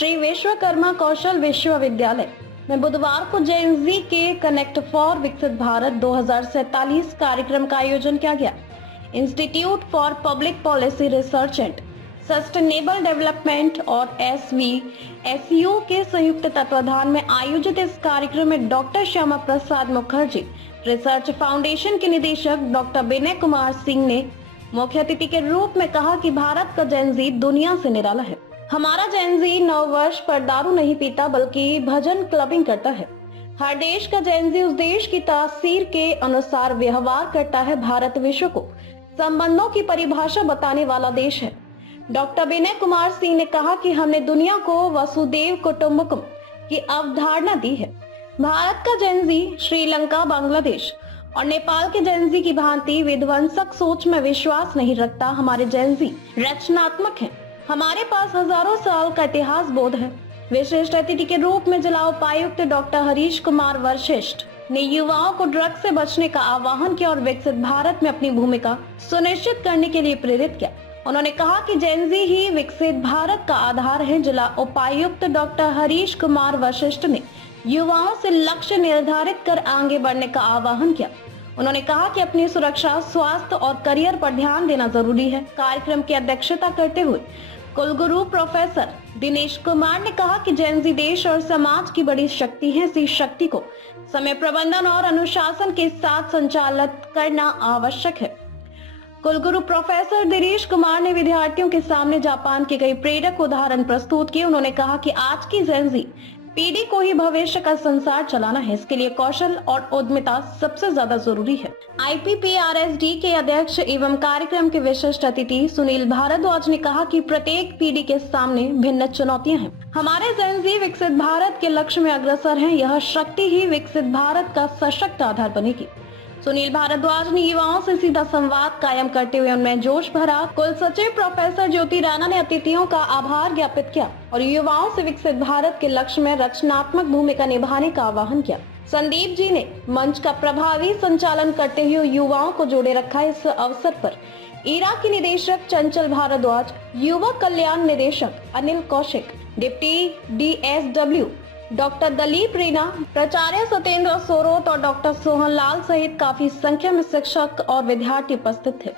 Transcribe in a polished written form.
श्री विश्वकर्मा कौशल विश्वविद्यालय में बुधवार को जेएनजी के कनेक्ट फॉर विकसित भारत 2047 कार्यक्रम का आयोजन किया गया। Institute for public policy research and sustainable development और SVSU के संयुक्त तत्वाधान में आयोजित इस कार्यक्रम में doctor Shyama Prasad Mukherjee research foundation के निदेशक डॉक्टर विनय कुमार सिंह ने मुख्य अतिथि के रूप में कहा कि भारत का जेएनजी दुनिया से निराला है। हमारा जेएनजी 9 वर्ष पर दारू नहीं पीता बल्कि भजन क्लबिंग करता है। हर देश का जेएनजी उस देश की तासीर के अनुसार व्यवहार करता है। भारत विश्व को संबंधों की परिभाषा बताने वाला देश है। डॉक्टर विनय कुमार सिंह ने कहा कि हमने दुनिया को वसुदेव कुटुंबकम की अवधारणा दी है। भारत का जेएनजी श्रीलंका, बांग्लादेश और नेपाल के जेएनजी की भांति विध्वंसक सोच में विश्वास नहीं रखता। हमारे जेएनजी रचनात्मक हैं। हमारे पास हजारों साल का इतिहास बोध है। विशिष्ट अतिथि के रूप में जिला उपायुक्त डॉक्टर हरीश कुमार वशिष्ठ ने युवाओं को ड्रग्स से बचने का आह्वान किया और विकसित भारत में अपनी भूमिका सुनिश्चित करने के लिए प्रेरित किया। उन्होंने कहा कि जेएनजी ही विकसित भारत का आधार है। जिला उपायुक्त डॉक्टर हरीश कुमार वशिष्ठ ने युवाओं से लक्ष्य निर्धारित कर आगे बढ़ने का आह्वान किया। उन्होंने कहा कि अपनी सुरक्षा, स्वास्थ्य और करियर पर ध्यान देना जरूरी है। कार्यक्रम की अध्यक्षता करते हुए कुलगुरु प्रोफेसर दिनेश कुमार ने कहा कि जेएनजी देश और समाज की बड़ी शक्ति है। इसी शक्ति को समय प्रबंधन और अनुशासन के साथ संचालित करना आवश्यक है। कुलगुरु प्रोफेसर दिनेश कुमार ने विद्यार्थियों के सामने जापान के कई प्रेरक उदाहरण प्रस्तुत किए। उन्होंने कहा कि आज की जेएनजी पीढ़ी को ही भविष्य का संसार चलाना है। इसके लिए कौशल और उद्यमिता सबसे ज्यादा जरूरी है। IPPRSD के अध्यक्ष एवं कार्यक्रम के विशिष्ट अतिथि सुनील भारद्वाज ने कहा कि प्रत्येक पीढ़ी के सामने भिन्न चुनौतियां हैं। हमारे जेएनजी विकसित भारत के लक्ष्य में अग्रसर हैं। यह शक्ति ही विकसित भारत का सशक्त आधार बनेगी। सुनील भारद्वाज ने युवाओं से सीधा संवाद कायम करते हुए उनमें जोश भरा। कुल सचिव प्रोफेसर ज्योति राणा ने अतिथियों का आभार ज्ञापित किया और युवाओं से विकसित भारत के लक्ष्य में रचनात्मक भूमिका निभाने का आह्वान किया। संदीप जी ने मंच का प्रभावी संचालन करते हुए युवाओं को जोड़े रखा। इस अवसर पर ईरा की निदेशक चंचल भारद्वाज, युवा कल्याण निदेशक Anil Kaushik, deputy DSW doctor Dalip Reena, प्राचार्य सत्येंद्र सोरोत और डॉक्टर सोहन लाल सहित काफी संख्या में शिक्षक और विद्यार्थी उपस्थित थे।